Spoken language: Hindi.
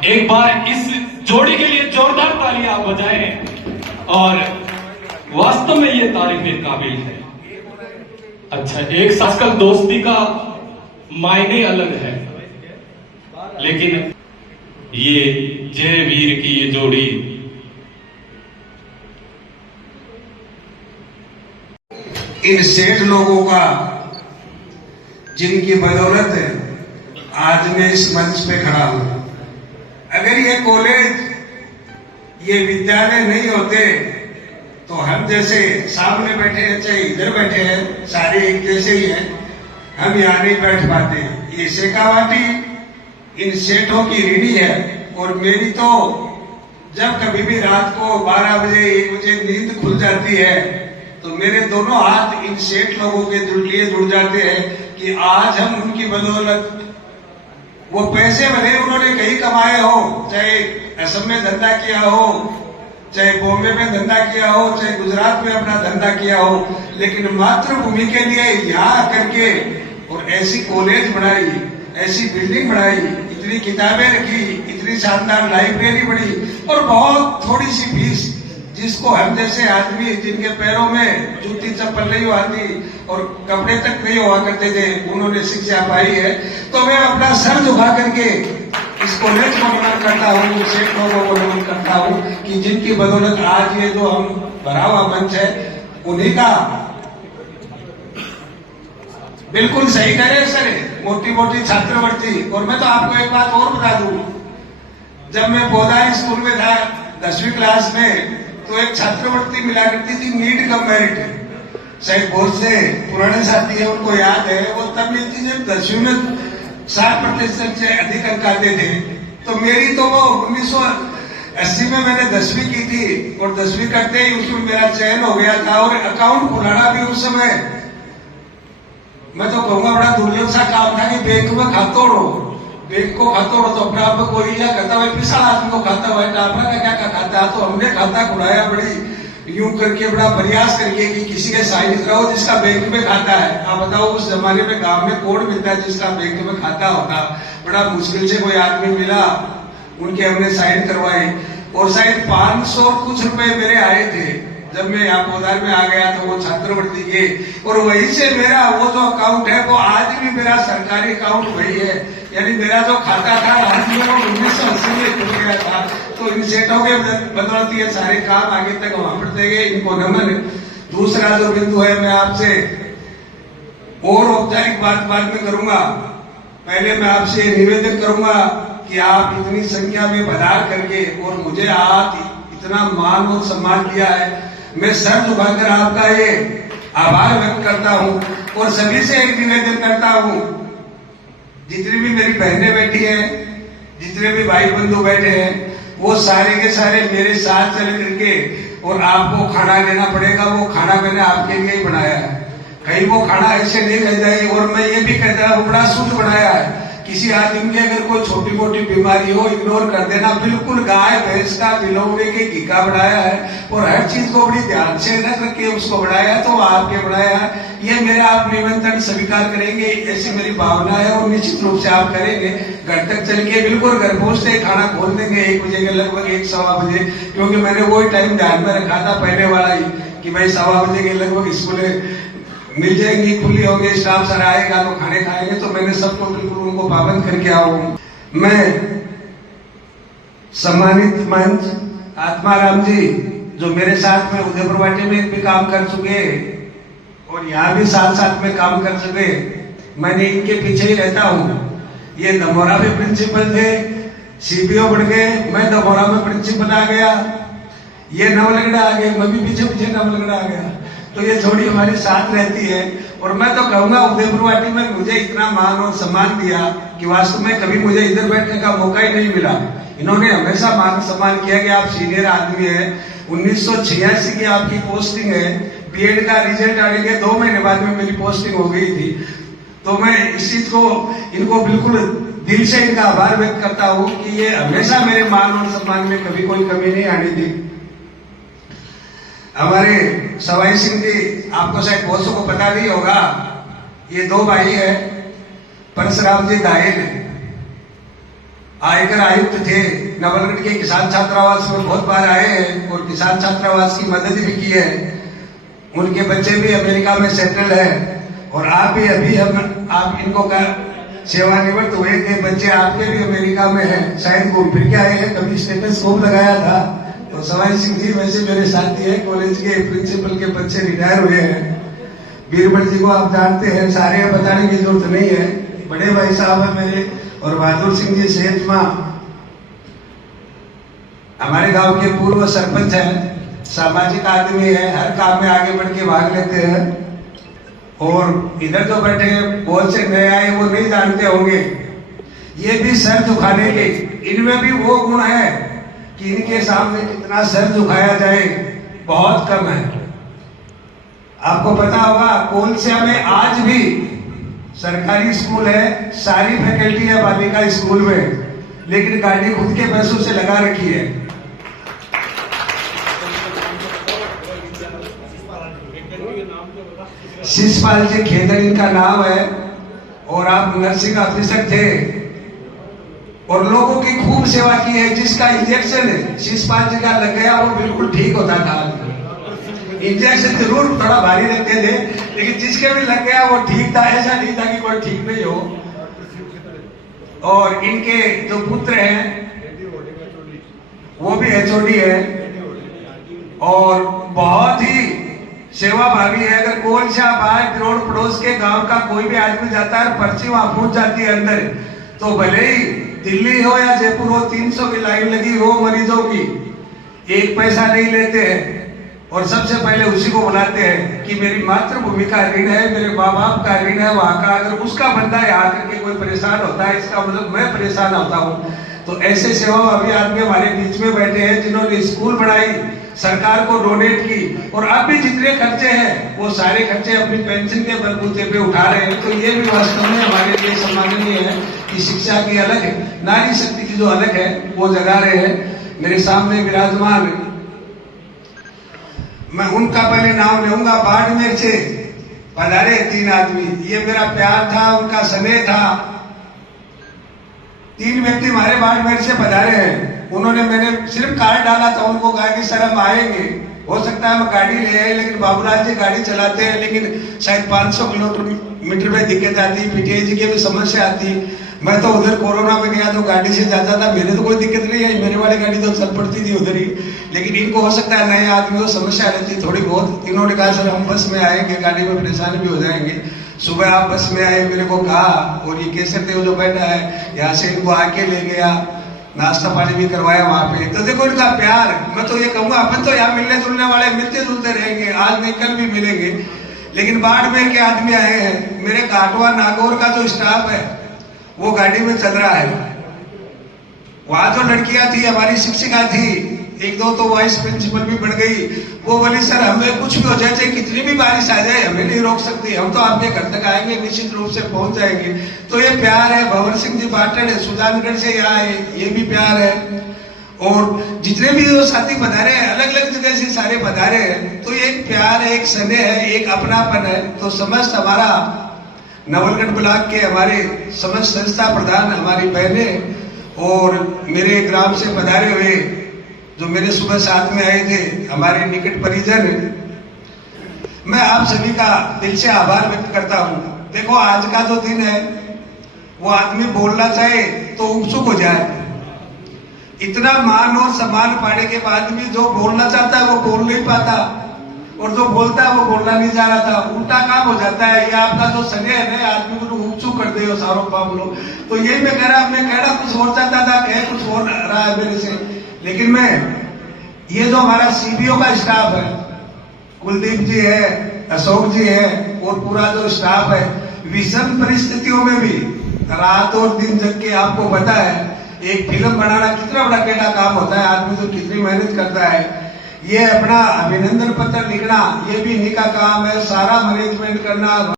एक बार इस जोड़ी के लिए जोरदार तालियां आप बजाएं और वास्तव में ये तारीफ के काबिल है। अच्छा, एक आजकल दोस्ती का मायने अलग है, लेकिन ये जय वीर की ये जोड़ी इन सेठ लोगों का, जिनकी बदौलत आज मैं इस मंच पे खड़ा हूं। अगर ये कॉलेज, ये विद्यालय नहीं होते तो हम जैसे सामने बैठे हैं चाहे इधर बैठे हैं, सारे एक जैसे ही हैं, हम यहाँ नहीं बैठ पाते। ये शेखावाटी इन सेठों की ऋणी है और मेरी तो जब कभी भी रात को 12 बजे 1 बजे नींद खुल जाती है तो मेरे दोनों हाथ इन सेठ लोगों के लिए जुड़ जाते हैं कि आज हम उनकी बदौलत, वो पैसे भले उन्होंने कहीं कमाए हो, चाहे असम में धंधा किया हो, चाहे बॉम्बे में धंधा किया हो, चाहे गुजरात में अपना धंधा किया हो, लेकिन मातृभूमि के लिए यहाँ करके और ऐसी कॉलेज बनाई, ऐसी बिल्डिंग बनाई, इतनी किताबें रखी, इतनी शानदार लाइब्रेरी बनी और बहुत थोड़ी सी फीस, जिसको हम जैसे आदमी जिनके पैरों में जूती चप्पल नहीं आती और कपड़े तक नहीं हुआ करते थे, उन्होंने शिक्षा पाई है। तो मैं अपना सर झुका करके इस कॉलेज को नमन करता हूँ, सेठ लोगों को नमन करता हूँ कि जिनकी बदौलत आज ये जो हम भरा हुआ मंच है, उन्हीं का बिल्कुल सही करे सर, मोटी मोटी छात्रवृत्ति। और मैं तो आपको एक बात और बता दूं, जब मैं पौधा स्कूल में था 10वीं क्लास में, तो एक छात्रवृत्ति मिला करती थी, नीट कम मेरिट। शायद बहुत से पुराने साथी है उनको याद है, वो तब मिलती जब 10वीं में 60% से अधिक अंक आते थे। तो मेरी तो वो 1980 में मैंने 10वीं की थी और 10वीं करते ही उसमें मेरा चयन हो गया था। और अकाउंट खुलाना भी उस समय, मैं तो कहूंगा बड़ा दुर्लभ सा काम था कि बैंक में खाता हो, बैंक को खाता हो तो अपने आप में कोई या खाता हुआ पिछड़ा आदमी को खाता हुआ अपना का क्या खाता। तो हमने खाता खुलाया बड़ी यूं करके, बड़ा प्रयास करके कि किसी के साइन कराओ जिसका बैंक में खाता है। आप बताओ उस जमाने में गांव में कौन मिलता है जिसका बैंक में खाता होता, बड़ा मुश्किल से कोई आदमी मिला, उनके हमने साइन करवाए और शायद 500 कुछ रुपए मेरे आए थे जब मैं यहाँ पौधार में आ गया था, वो छात्रवृत्ति के। और वहीं से मेरा वो जो अकाउंट है वो आज भी मेरा सरकारी अकाउंट वही है, यानी मेरा जो खाता था 1980 में खुल गया था। तो इन सेठों के बदौलत ये सारे काम आगे तक वहां बढ़ते गए, इनको नमन। दूसरा जो बिंदु है, मैं आपसे और औपचारिक बात बाद में करूंगा, पहले मैं आपसे निवेदन करूंगा कि आप इतनी संख्या में पधार करके और मुझे आज इतना मान और सम्मान दिया है, मैं सर झुकाकर आपका ये आभार व्यक्त करता हूं। और सभी से एक निवेदन करता हूं, जितनी भी मेरी बहनें बैठी हैं, जितने भी भाई बंधु बैठे हैं, वो सारे के सारे मेरे साथ चल करके और आपको खाना लेना पड़ेगा। वो खाना मैंने आपके लिए ही बनाया है, कहीं वो खाना ऐसे नहीं रह जाए। और मैं ये भी कहता हूँ बड़ा शुद्ध बनाया है, किसी आदमी की अगर कोई छोटी मोटी बीमारी हो इग्नोर कर देना, बिल्कुल गाय भैंस का बिलोवरे के घी का बनाया है और हर चीज को बड़ी ध्यान से रख करके उसको बनाया है, तो आपके बनाया है। ये मेरा आप निमंत्रण स्वीकार करेंगे, ऐसी मेरी भावना है और निश्चित रूप से आप करेंगे। घर तक चल के बिल्कुल घर पहुंचते खाना खोल देंगे 1 बजे के लगभग, 1-1:15 बजे, क्योंकि मैंने वही टाइम ध्यान में रखा था पहले वाला ही कि भाई 1:15 बजे के लगभग स्कूलें मिल जाएंगी, खुली होंगे, स्टाफ सर आएगा तो खाने खाएंगे। तो मैंने सबको बिल्कुल उनको पाबंद करके आऊं। मैं सम्मानित मंच आत्माराम जी, जो मेरे साथ में उदयपुर वाटी में भी काम कर चुके और यहाँ भी साथ साथ में काम कर चुके, मैंने इनके पीछे ही रहता हूँ। ये दमोरा में प्रिंसिपल थे, सीबीओ बन गए, मैं दमोरा में प्रिंसिपल आ गया, ये नवलगढ़ा आ गए, मैं भी पीछे पीछे नवलगढ़ा आ गया। तो ये जोड़ी हमारे साथ रहती है। और मैं तो कहूंगा उदयपुर वाटी में मुझे इतना मान और सम्मान दिया कि वास्तव में कभी मुझे इधर बैठने का मौका ही नहीं मिला। इन्होंने हमेशा मान सम्मान किया कि आप सीनियर आदमी है, 1986 की आपकी पोस्टिंग है, बीएड का रिजल्ट आने के 2 महीने बाद में मेरी पोस्टिंग हो गई थी। तो मैं इस चीज को इनको बिल्कुल दिल से इनका आभार व्यक्त करता हूँ कि ये हमेशा मेरे मान और सम्मान में कभी कोई कमी नहीं आने दी। हमारे सवाई सिंह जी, आपको शायद बहुत सौ को पता नहीं होगा, ये 2 भाई है, परशुराम जी घायल है, आयकर आयुक्त थे, नवलगढ़ के किसान छात्रावास में बहुत बार आए हैं और किसान छात्रावास की मदद भी की है। उनके बच्चे भी अमेरिका में सेटल है और आप भी अभी आप इनको का सेवानिवृत्त हुए थे, बच्चे आपके भी अमेरिका में हैं, शायद घूम फिर के आए हैं। कभी स्टेटस खूब लगाया था। तो सवाई सिंह जी वैसे मेरे साथी है, कॉलेज के प्रिंसिपल के बच्चे रिटायर हुए हैं। बीरबल जी को आप जानते हैं, सारे बताने की जरूरत नहीं है, बड़े भाई साहब है मेरे। और बहादुर सिंह जी सेठ मां हमारे गांव के पूर्व सरपंच हैं, सामाजिक आदमी है, हर काम में आगे बढ़ के भाग लेते हैं। और इधर जो बैठे हैं बहुत से नए आए, वो नहीं जानते होंगे, ये भी सर झुकाने के, इनमें भी वो गुण है कि इनके सामने कितना सर झुकाया जाए बहुत कम है। आपको पता होगा कोलसिया में आज भी सरकारी स्कूल है, सारी फैकल्टी है बालिका स्कूल में, लेकिन गाड़ी खुद के पैसों से लगा रखी है। शिषपाल जी खेदर इनका नाम है और आप नर्सिंग ऑफिसर थे और लोगों की खूब सेवा की है। जिसका इंजेक्शन शिषपाल जी का लग गया वो बिल्कुल ठीक होता था। इंजेक्शन जरूर थोड़ा भारी लगते थे, लेकिन जिसके भी लग गया वो ठीक था, ऐसा नहीं था कि कोई ठीक नहीं हो। और इनके जो पुत्र हैं वो भी एचओडी है और बहुत ही सेवा भावी है। अगर कोलसा बाहर रोड पड़ोस के गांव का कोई भी आदमी जाता है, पर्ची वहां पहुंच जाती है अंदर, तो भले ही दिल्ली हो या जयपुर हो, 300 की लाइन लगी हो मरीजों की, एक पैसा नहीं लेते हैं और सबसे पहले उसी को बुलाते हैं कि मेरी मातृभूमि का ऋण है, मेरे माँ बाप का ऋण है वहां का। अगर उसका बंदा यहाँ करके कोई परेशान होता है, इसका मतलब मैं परेशान होता हूँ। तो ऐसे सेवा भावी आदमी हमारे बीच में बैठे हैं जिन्होंने स्कूल बनाई, सरकार को डोनेट की और अब भी जितने खर्चे हैं वो सारे खर्चे अपनी पेंशन के बलबूते पे उठा रहे हैं। तो ये भी वास्तव में हमारे लिए सम्माननीय है कि शिक्षा की अलग है, नारी शक्ति की जो अलग है वो जगा रहे हैं। मेरे सामने विराजमान, मैं उनका पहले नाम लूंगा, बाड़मेर से पधारे 3 आदमी, ये मेरा प्यार था, उनका स्नेह था। 3 व्यक्ति हमारे बाड़मेर से पधारे हैं। उन्होंने, मैंने सिर्फ कार्ड डाला था, उनको कहा कि सर हम आएंगे, हो सकता है हम गाड़ी ले आए, लेकिन बाबूलाल जी गाड़ी चलाते हैं, लेकिन शायद 500 किलोमीटर में दिक्कत आती, पीटीआई जी की भी समस्या आती। मैं तो उधर कोरोना में गया तो गाड़ी से जाता था, मेरे तो कोई दिक्कत नहीं आई, मेरे वाली गाड़ी तो चल पड़ती थी उधर ही। लेकिन इनको हो सकता है नए आदमी को समस्या रहती थोड़ी बहुत। इन्होंने कहा सर हम बस में आएंगे, गाड़ी में परेशानी भी हो जाएंगे। सुबह आप बस में आए, मेरे को कहा, और ये केसर देव जो बैठा है यहाँ से इनको आके ले गया, नाश्ता पानी भी करवाया वहां पे। तो देखो इनका प्यार, मैं तो ये कहूंगा अपन तो यहाँ मिलने जुलने वाले मिलते जुलते रहेंगे, आज नहीं कल भी मिलेंगे। लेकिन बाड़मेर के आदमी आए हैं, मेरे काटवा नागौर का जो स्टाफ है वो गाड़ी में चल रहा है। वहां जो लड़कियां थी, हमारी शिक्षिका थी, 1-2 तो वाइस प्रिंसिपल भी बढ़ गई, वो बोली सर हमें कुछ भी हो जाए, कितनी भी बारिश आ जाए हमें नहीं रोक सकती, हम तो आपके घर तक आएंगे, निश्चित रूप से पहुंच जाएंगे। तो ये प्यार है। भंवर सिंह जी बाटड़ सुजानगढ़ से यहाँ आए, ये भी प्यार है। और जितने भी जो साथी पधारे हैं, अलग अलग जगह से सारे पधारे हैं, तो ये एक प्यार है, एक स्नेह है, एक अपनापन है। तो समस्त हमारा नवलगढ़ ब्लॉक के हमारे समस्त संस्था प्रधान, हमारी बहनें और मेरे ग्राम से पधारे हुए जो मेरे सुबह साथ में आए थे, हमारे निकट परिजन, मैं आप सभी का दिल से आभार व्यक्त करता हूं। देखो आज का जो दिन है वो आदमी बोलना चाहे तो उत्सुक हो जाए। इतना मान और सम्मान पाने के बाद भी जो बोलना चाहता है वो बोल नहीं पाता और जो बोलता है वो बोलना नहीं जा रहा था, उल्टा काम हो जाता है। ये आपका जो स्नेह है आदमी को उत्सुक कर दे सारों काम लोग। तो यही मैं कह रहा, मैं कहना कुछ और चाहता था, कह कुछ हो रहा है मेरे से, लेकिन मैं ये जो हमारा सीबीओ का स्टाफ है, कुलदीप जी है, अशोक जी है और पूरा जो स्टाफ है, विषम परिस्थितियों में भी रात और दिन जग के, आपको पता है एक फिल्म बनाना कितना बड़ा टेढ़ा काम होता है, आदमी तो कितनी मेहनत करता है। ये अपना अभिनंदन पत्र लिखना ये भी इन्हीं का काम है, सारा मैनेजमेंट करना।